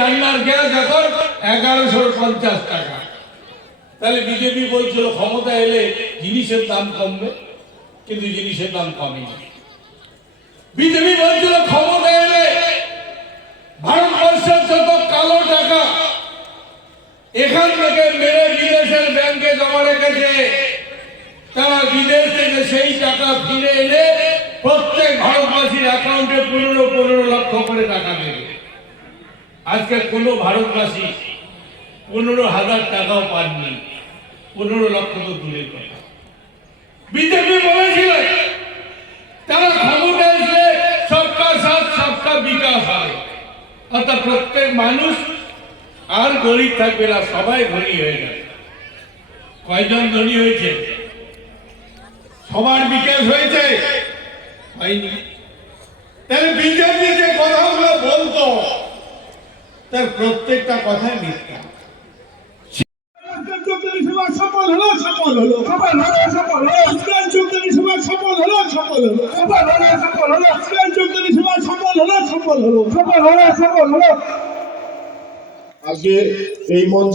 রান্নার গ্যাস এখন এগারোশো পঞ্চাশ টাকা। তাহলে বিজেপি বলছিল, ক্ষমতা এলে জিনিসের দাম কমবে, কিন্তু জিনিসের দাম কমেনি বিজেপি বলছিল, ক্ষমতা এলে ভারতবর্ষের যত কালো টাকা, এখান থেকে মেরে বিদেশের ব্যাংকে জমা রেখেছে, তারা বিদেশ থেকে সেই টাকা ফিরে এনে প্রত্যেক ভারতবাসীর অ্যাকাউন্টে পনেরো পনেরো লক্ষ করে টাকা দেবে। আজকে কোনো ভারতবাসী পনেরো হাজার টাকাও পাননি, পনেরো লক্ষ তো দূরের বিজেপি বলেছিল, তারা ক্ষমতা এসে সবকা সাথ, সবকা বিকাশ হয়। অর্থাৎ প্রত্যেক মানুষ আর গরিব থাকবে না, সবাই ধনী হয়ে যাবে। কয়জন ধনী হয়েছে? সবার বিকাশ হয়েছে? হয়নি। তাহলে বিজেপি তার প্রত্যেকটা কথাই মিথ্যা। সফল হলো সফল হলো। সফল হলো সফল হলো আজকাল চৌধুরী সভা সফল হলো সফল হলো। সফল হলো সফল হলো আজকাল চৌধুরী সভা সফল হলো সফল হলো। সফল হলো সফল হলো। আজকে এই মঞ্চ